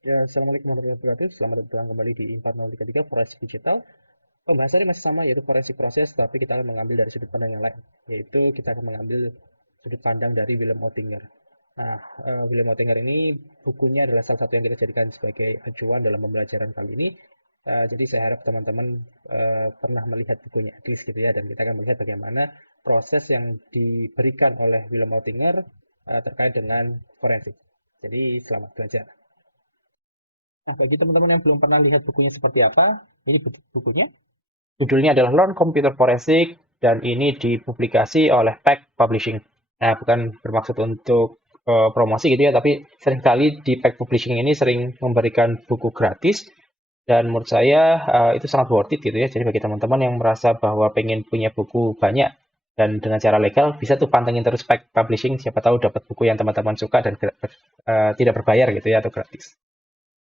Ya, Assalamualaikum warahmatullahi wabarakatuh. Selamat datang kembali di IMP4033 Forensik Digital. Pembahasannya masih sama, yaitu forensik proses, tapi kita akan mengambil dari sudut pandang yang lain, yaitu kita akan mengambil sudut pandang dari Willem Ottinger. Nah, Willem Ottinger ini bukunya adalah salah satu yang kita jadikan sebagai acuan dalam pembelajaran kali ini. Jadi saya harap teman-teman pernah melihat bukunya, at least gitu ya, dan kita akan melihat bagaimana proses yang diberikan oleh Willem Ottinger terkait dengan forensik. Jadi selamat belajar. Nah, bagi teman-teman yang belum pernah lihat bukunya seperti apa, ini bukunya. Judulnya adalah Learn Computer Forensic dan ini dipublikasi oleh Pack Publishing. Nah, bukan bermaksud untuk promosi gitu ya, tapi seringkali di Pack Publishing ini sering memberikan buku gratis dan menurut saya itu sangat worth it gitu ya. Jadi bagi teman-teman yang merasa bahwa pengen punya buku banyak dan dengan cara legal, bisa tuh pantengin terus Pack Publishing, siapa tahu dapat buku yang teman-teman suka dan tidak berbayar gitu ya atau gratis.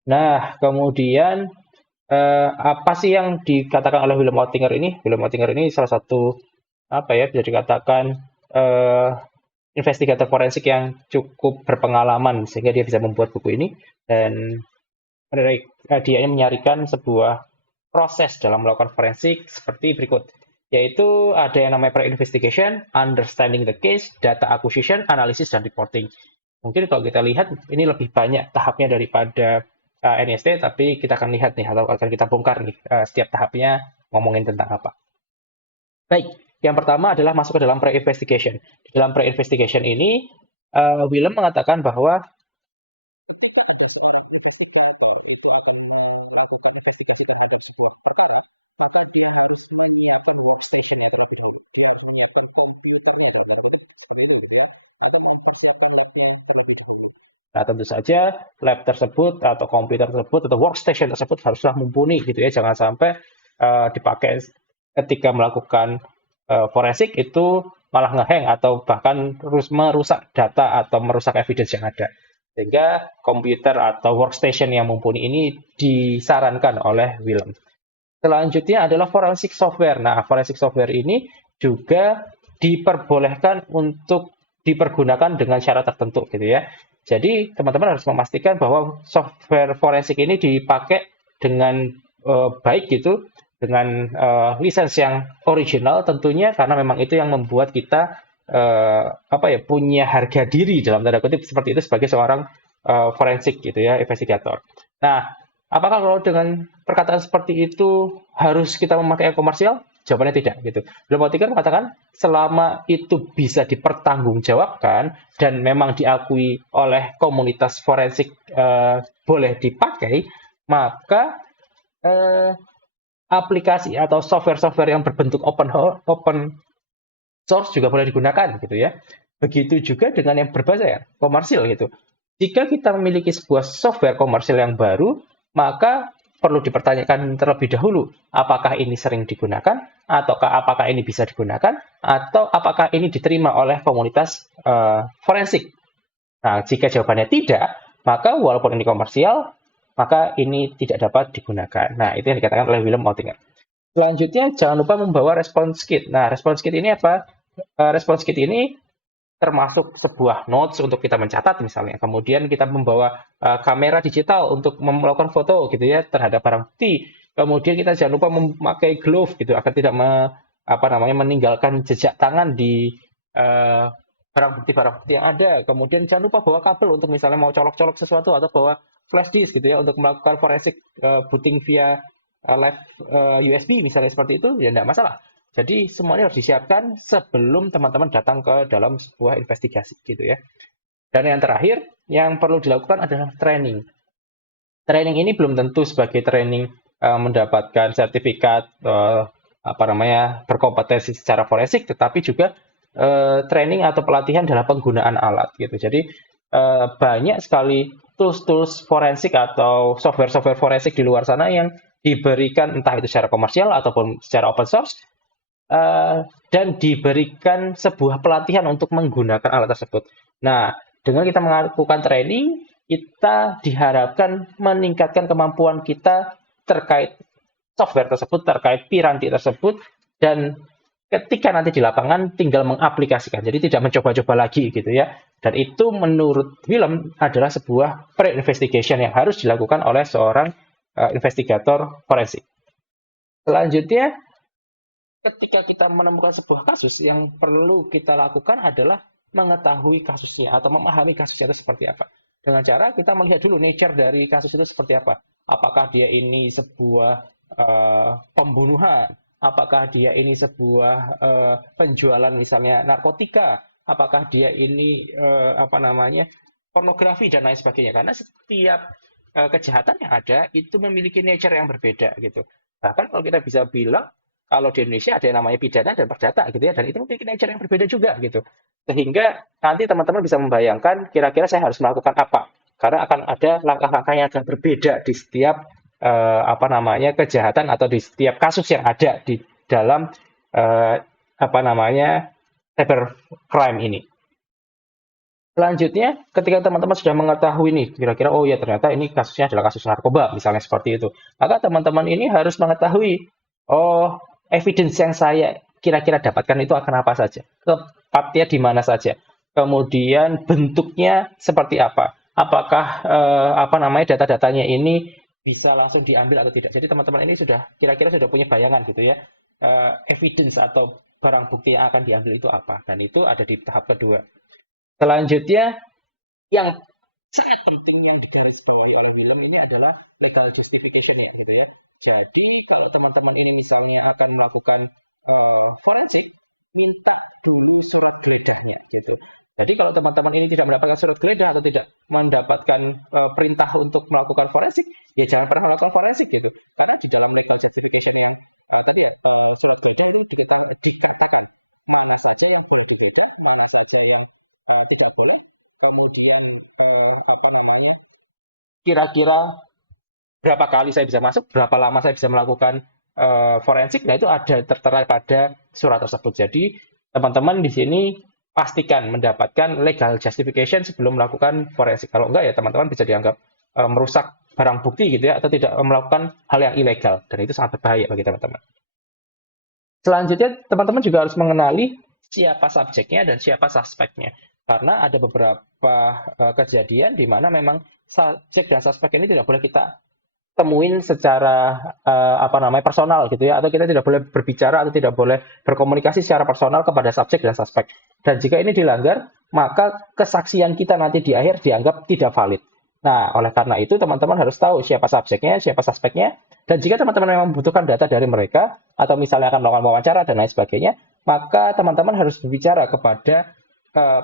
Nah, kemudian apa sih yang dikatakan oleh Willem Ottinger ini? Willem Ottinger ini salah satu apa ya bisa dikatakan eh, investigator forensik yang cukup berpengalaman sehingga dia bisa membuat buku ini dan dia menyarikan sebuah proses dalam melakukan forensik seperti berikut, yaitu ada yang namanya pre-investigation, understanding the case, data acquisition, analysis, dan reporting. Mungkin kalau kita lihat ini lebih banyak tahapnya daripada NST, tapi kita akan lihat nih atau akan kita bongkar nih setiap tahapnya ngomongin tentang apa. Baik, yang pertama adalah masuk ke dalam pre-investigation. Di dalam pre-investigation ini, Willem mengatakan bahwa ketika ada seorang investigator itu akan melakukan investigasi terhadap sebuah perkara, maka dia harus menyiapkan workstation yang terlebih dahulu. Dia harus menyiapkan komputernya terlebih dahulu, seperti itu gitu ya, atau mempersiapkan labnya terlebih dahulu. Nah, tentu saja lab tersebut atau komputer tersebut atau workstation tersebut haruslah mumpuni gitu ya, jangan sampai dipakai ketika melakukan forensik itu malah ngeheng atau bahkan terus merusak data atau merusak evidence yang ada. Sehingga komputer atau workstation yang mumpuni ini disarankan oleh Willem. Selanjutnya adalah forensik software. Nah, forensik software ini juga diperbolehkan untuk dipergunakan dengan syarat tertentu gitu ya. Jadi teman-teman harus memastikan bahwa software forensik ini dipakai dengan baik gitu, dengan lisensi yang original tentunya karena memang itu yang membuat kita apa ya punya harga diri dalam tanda kutip seperti itu sebagai seorang forensik gitu ya, investigator. Nah, apakah kalau dengan perkataan seperti itu harus kita memakai yang komersial? Jawabannya tidak gitu. Lembaga mengatakan selama itu bisa dipertanggungjawabkan dan memang diakui oleh komunitas forensik boleh dipakai, maka eh, aplikasi atau software-software yang berbentuk open source juga boleh digunakan gitu ya. Begitu juga dengan yang berbasis komersil gitu. Jika kita memiliki sebuah software komersil yang baru, maka perlu dipertanyakan terlebih dahulu, apakah ini sering digunakan, ataukah apakah ini bisa digunakan, atau apakah ini diterima oleh komunitas forensik. Nah, jika jawabannya tidak, maka walaupun ini komersial, maka ini tidak dapat digunakan. Nah, itu yang dikatakan oleh Willem Ottinger. Selanjutnya, jangan lupa membawa response kit. Nah, response kit ini apa? Response kit ini termasuk sebuah notes untuk kita mencatat misalnya. Kemudian kita membawa kamera digital untuk melakukan foto gitu ya terhadap barang bukti. Kemudian kita jangan lupa memakai glove gitu agar tidak apa namanya meninggalkan jejak tangan di uh, barang bukti yang ada. Kemudian jangan lupa bawa kabel untuk misalnya mau colok-colok sesuatu atau bawa flash disk gitu ya untuk melakukan forensik booting via live USB misalnya seperti itu ya tidak masalah. Jadi semuanya harus disiapkan sebelum teman-teman datang ke dalam sebuah investigasi gitu ya. Dan yang terakhir yang perlu dilakukan adalah training. Training ini belum tentu sebagai training mendapatkan sertifikat apa namanya berkompetensi secara forensik, tetapi juga training atau pelatihan dalam penggunaan alat gitu. Jadi banyak sekali tools-tools forensik atau software-software forensik di luar sana yang diberikan entah itu secara komersial ataupun secara open source dan diberikan sebuah pelatihan untuk menggunakan alat tersebut. Nah, dengan kita melakukan training, kita diharapkan meningkatkan kemampuan kita terkait software tersebut, terkait piranti tersebut, dan ketika nanti di lapangan tinggal mengaplikasikan. Jadi tidak mencoba-coba lagi gitu ya. Dan itu menurut film adalah sebuah pre-investigation yang harus dilakukan oleh seorang investigator forensik. Selanjutnya, ketika kita menemukan sebuah kasus, yang perlu kita lakukan adalah mengetahui kasusnya atau memahami kasusnya itu seperti apa. Dengan cara kita melihat dulu nature dari kasus itu seperti apa. Apakah dia ini sebuah pembunuhan, apakah dia ini sebuah penjualan misalnya narkotika, apakah dia ini apa namanya pornografi dan lain sebagainya. Karena setiap kejahatan yang ada itu memiliki nature yang berbeda gitu. Bahkan kalau kita bisa bilang kalau di Indonesia ada yang namanya pidana dan perdata gitu ya, dan itu memiliki nature yang berbeda juga gitu. Sehingga nanti teman-teman bisa membayangkan kira-kira saya harus melakukan apa. Karena akan ada langkah-langkah yang agak berbeda di setiap apa namanya kejahatan atau di setiap kasus yang ada di dalam apa namanya cyber crime ini. Selanjutnya, ketika teman-teman sudah mengetahui nih, kira-kira oh ya ternyata ini kasusnya adalah kasus narkoba, misalnya seperti itu. Maka teman-teman ini harus mengetahui, oh evidence yang saya kira-kira dapatkan itu akan apa saja, tepatnya di mana saja, kemudian bentuknya seperti apa, apakah apa namanya data-datanya ini bisa langsung diambil atau tidak. Jadi teman-teman ini sudah kira-kira sudah punya bayangan gitu ya, evidence atau barang bukti yang akan diambil itu apa, dan itu ada di tahap kedua. Selanjutnya, yang sangat penting yang digarisbawahi oleh Willem ini adalah legal justification ya, gitu ya. Jadi kalau teman-teman ini misalnya akan melakukan forensik, minta dulu surat geledahnya, gitu. Jadi kalau teman-teman ini tidak mendapatkan surat geledah atau tidak mendapatkan perintah untuk melakukan forensik, ya jangan pernah melakukan forensik gitu. Karena di dalam legal justification yang tadi ya surat geledah itu dikatakan mana saja yang boleh digeledah, mana saja yang tidak boleh. Kemudian apa namanya? Kira-kira berapa kali saya bisa masuk, berapa lama saya bisa melakukan forensik, nah itu ada tertera pada surat tersebut. Jadi teman-teman di sini pastikan mendapatkan legal justification sebelum melakukan forensik. Kalau enggak ya teman-teman bisa dianggap merusak barang bukti gitu ya, atau tidak melakukan hal yang ilegal, dan itu sangat berbahaya bagi teman-teman. Selanjutnya, teman-teman juga harus mengenali siapa subjeknya dan siapa suspeknya. Karena ada beberapa kejadian di mana memang subjek dan suspek ini tidak boleh kita temuin secara apa namanya personal gitu ya, atau kita tidak boleh berbicara atau tidak boleh berkomunikasi secara personal kepada subjek dan suspek. Dan jika ini dilanggar, maka kesaksian kita nanti di akhir dianggap tidak valid. Nah, oleh karena itu teman-teman harus tahu siapa subjeknya, siapa suspeknya, dan jika teman-teman memang membutuhkan data dari mereka, atau misalnya akan melakukan wawancara dan lain sebagainya, maka teman-teman harus berbicara kepada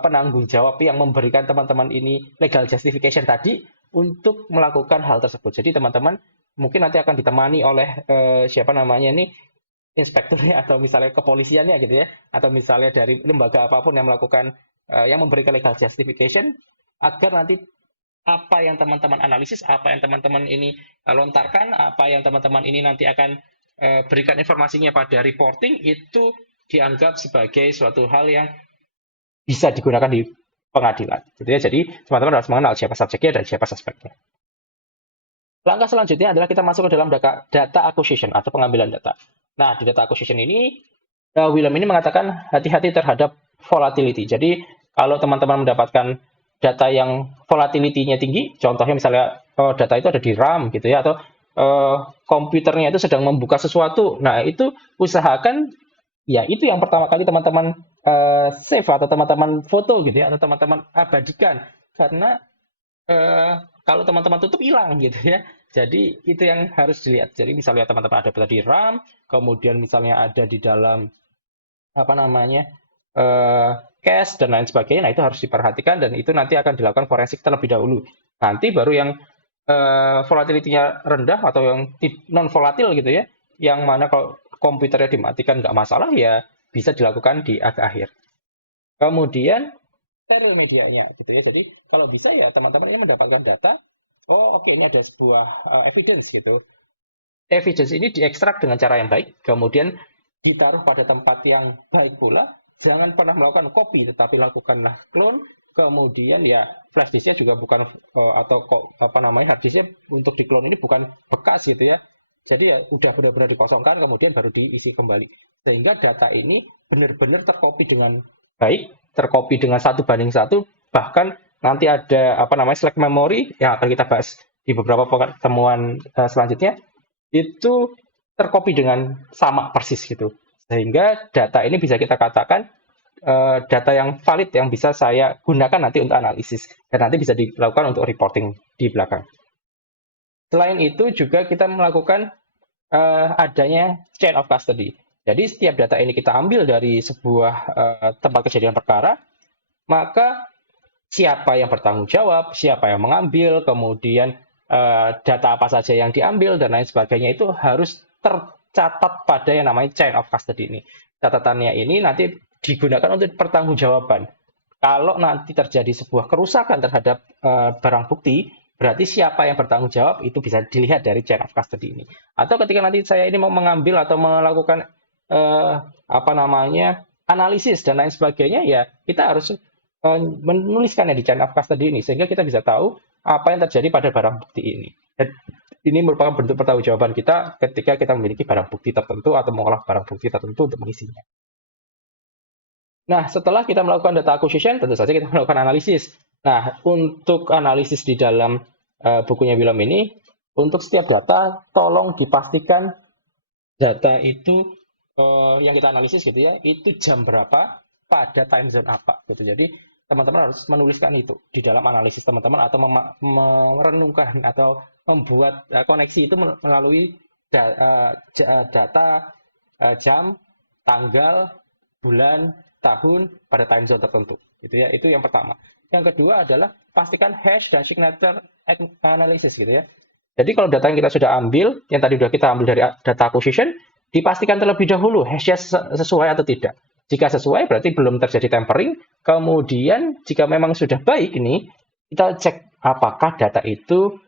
penanggung jawab yang memberikan teman-teman ini legal justification tadi untuk melakukan hal tersebut. Jadi teman-teman mungkin nanti akan ditemani oleh siapa namanya ini inspekturnya atau misalnya kepolisiannya gitu ya, atau misalnya dari lembaga apapun yang melakukan yang memberikan legal justification agar nanti apa yang teman-teman analisis, apa yang teman-teman ini lontarkan, apa yang teman-teman ini nanti akan berikan informasinya pada reporting itu dianggap sebagai suatu hal yang bisa digunakan di pengadilan. Gitu ya. Jadi teman-teman harus mengenal siapa subjeknya dan siapa suspeknya. Langkah selanjutnya adalah kita masuk ke dalam data acquisition atau pengambilan data. Nah, di data acquisition ini, Willem ini mengatakan hati-hati terhadap volatility. Jadi, kalau teman-teman mendapatkan data yang volatility-nya tinggi, contohnya misalnya data itu ada di RAM gitu ya, atau komputernya itu sedang membuka sesuatu. Nah, itu usahakan ya itu yang pertama kali teman-teman save atau teman-teman foto gitu ya, atau teman-teman abadikan. Karena kalau teman-teman tutup hilang gitu ya. Jadi itu yang harus dilihat. Jadi misalnya teman-teman ada data di RAM, kemudian misalnya ada di dalam apa namanya cache dan lain sebagainya. Nah itu harus diperhatikan dan itu nanti akan dilakukan forensik terlebih dahulu. Nanti baru yang volatility-nya rendah atau yang non volatil gitu ya, yang mana kalau komputernya dimatikan nggak masalah ya bisa dilakukan di akhir. Kemudian steril medianya gitu ya. Jadi kalau bisa ya teman-teman ini mendapatkan data, oh oke, ini ada sebuah evidence gitu. Evidence ini diekstrak dengan cara yang baik, kemudian ditaruh pada tempat yang baik pula. Jangan pernah melakukan copy, tetapi lakukanlah clone. Kemudian ya flash disknya juga bukan atau apa namanya hard disknya untuk di clone ini bukan bekas gitu ya. Jadi ya udah benar-benar dikosongkan, kemudian baru diisi kembali. Sehingga data ini benar-benar tercopy dengan baik, tercopy dengan 1:1, bahkan nanti ada select memory yang akan kita bahas di beberapa pertemuan selanjutnya, itu tercopy dengan sama persis gitu. Sehingga data ini bisa kita katakan data yang valid yang bisa saya gunakan nanti untuk analisis dan nanti bisa dilakukan untuk reporting di belakang. Selain itu juga kita melakukan adanya chain of custody. Jadi setiap data ini kita ambil dari sebuah tempat kejadian perkara, maka siapa yang bertanggung jawab, siapa yang mengambil, kemudian data apa saja yang diambil, dan lain sebagainya itu harus tercatat pada yang namanya chain of custody ini. Catatannya ini nanti digunakan untuk pertanggungjawaban. Kalau nanti terjadi sebuah kerusakan terhadap barang bukti, berarti siapa yang bertanggung jawab itu bisa dilihat dari chain of custody ini. Atau ketika nanti saya ini mau mengambil atau melakukan analisis dan lain sebagainya, ya kita harus menuliskannya di chain of custody ini sehingga kita bisa tahu apa yang terjadi pada barang bukti ini. Dan ini merupakan bentuk pertanggungjawaban kita ketika kita memiliki barang bukti tertentu atau mengolah barang bukti tertentu untuk mengisinya. Nah, setelah kita melakukan data acquisition, tentu saja kita melakukan analisis. Nah, untuk analisis di dalam bukunya Willem ini, untuk setiap data, tolong dipastikan data itu yang kita analisis gitu ya, itu jam berapa pada time zone apa gitu. Jadi teman-teman harus menuliskan itu di dalam analisis teman-teman atau merenungkan atau membuat koneksi itu melalui data jam, tanggal, bulan, tahun pada time zone tertentu gitu ya. Itu yang pertama. Yang kedua adalah pastikan hash dan signature analysis gitu ya. Jadi kalau data yang kita sudah ambil, yang tadi sudah kita ambil dari data acquisition, dipastikan terlebih dahulu hash-nya sesuai atau tidak. Jika sesuai berarti belum terjadi tampering. Kemudian jika memang sudah baik ini, kita cek apakah data itu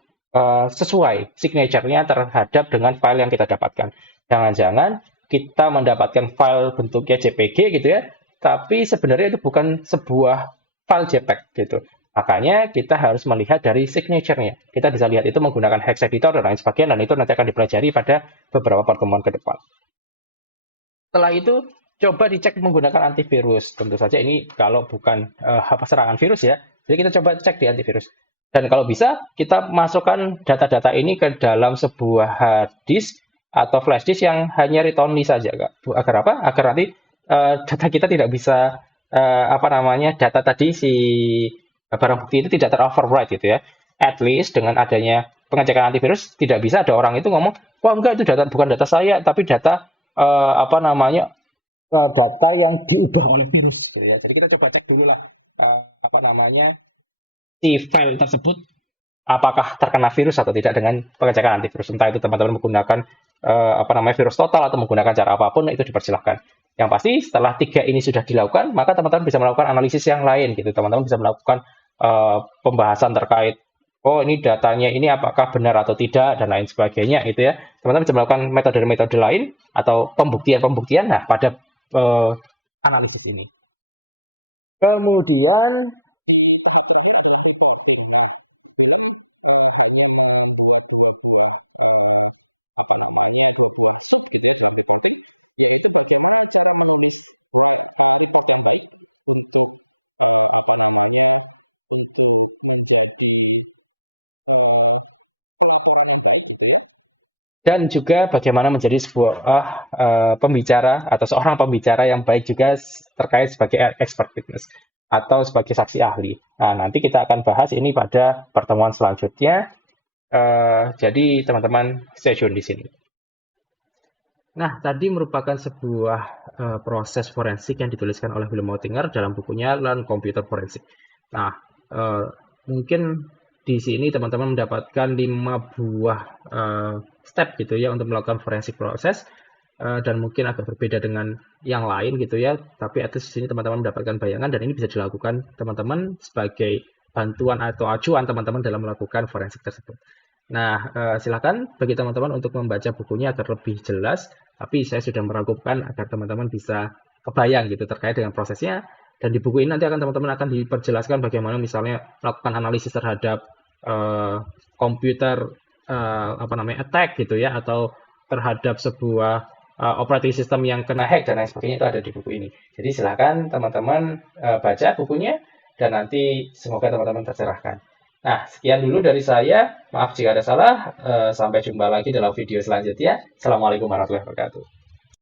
sesuai signature-nya terhadap dengan file yang kita dapatkan. Jangan-jangan kita mendapatkan file bentuknya JPG gitu ya, tapi sebenarnya itu bukan sebuah file JPEG gitu. Makanya kita harus melihat dari signature-nya. Kita bisa lihat itu menggunakan hex editor dan lain sebagainya, dan itu nanti akan dipelajari pada beberapa pertemuan ke depan. Setelah itu, coba dicek menggunakan antivirus. Tentu saja ini kalau bukan serangan virus ya. Jadi kita coba cek di antivirus. Dan kalau bisa, kita masukkan data-data ini ke dalam sebuah hard disk atau flash disk yang hanya read-only saja, Kak. Agar apa? Agar nanti data kita tidak bisa data tadi si barang bukti itu tidak ter-overwrite gitu ya. At least dengan adanya pengecekan antivirus tidak bisa ada orang itu ngomong, wah enggak itu data bukan data saya tapi data data yang diubah oleh virus gitu ya. Jadi kita coba cek dulu lah si file tersebut apakah terkena virus atau tidak dengan pengecekan antivirus. Entah itu teman-teman menggunakan virus total atau menggunakan cara apapun itu dipersilahkan. Yang pasti setelah 3 ini sudah dilakukan, maka teman-teman bisa melakukan analisis yang lain gitu. Teman-teman bisa melakukan pembahasan terkait ini datanya ini apakah benar atau tidak dan lain sebagainya gitu ya. Teman-teman bisa melakukan metode-metode lain atau pembuktian-pembuktian pada analisis ini. Kemudian dan juga bagaimana menjadi sebuah pembicara atau seorang pembicara yang baik juga terkait sebagai expert witness atau sebagai saksi ahli. Nah, nanti kita akan bahas ini pada pertemuan selanjutnya. Jadi teman-teman stay tune di sini. Nah, tadi merupakan sebuah proses forensik yang dituliskan oleh Willem Oettinger dalam bukunya Learn Computer Forensic. Nah, mungkin di sini teman-teman mendapatkan 5 buah step gitu ya untuk melakukan forensik proses dan mungkin agak berbeda dengan yang lain gitu ya. Tapi at least di sini teman-teman mendapatkan bayangan dan ini bisa dilakukan teman-teman sebagai bantuan atau acuan teman-teman dalam melakukan forensik tersebut. Nah, silakan bagi teman-teman untuk membaca bukunya agar lebih jelas. Tapi saya sudah merangkumkan agar teman-teman bisa kebayang gitu terkait dengan prosesnya. Dan di buku ini nanti teman-teman akan diperjelaskan bagaimana misalnya melakukan analisis terhadap komputer attack gitu ya, atau terhadap sebuah operating system yang kena hack dan lain sebagainya, itu ada di buku ini. Jadi silakan teman-teman baca bukunya dan nanti semoga teman-teman tercerahkan. Nah, sekian dulu dari saya. Maaf jika ada salah. Sampai jumpa lagi dalam video selanjutnya. Assalamualaikum warahmatullahi wabarakatuh.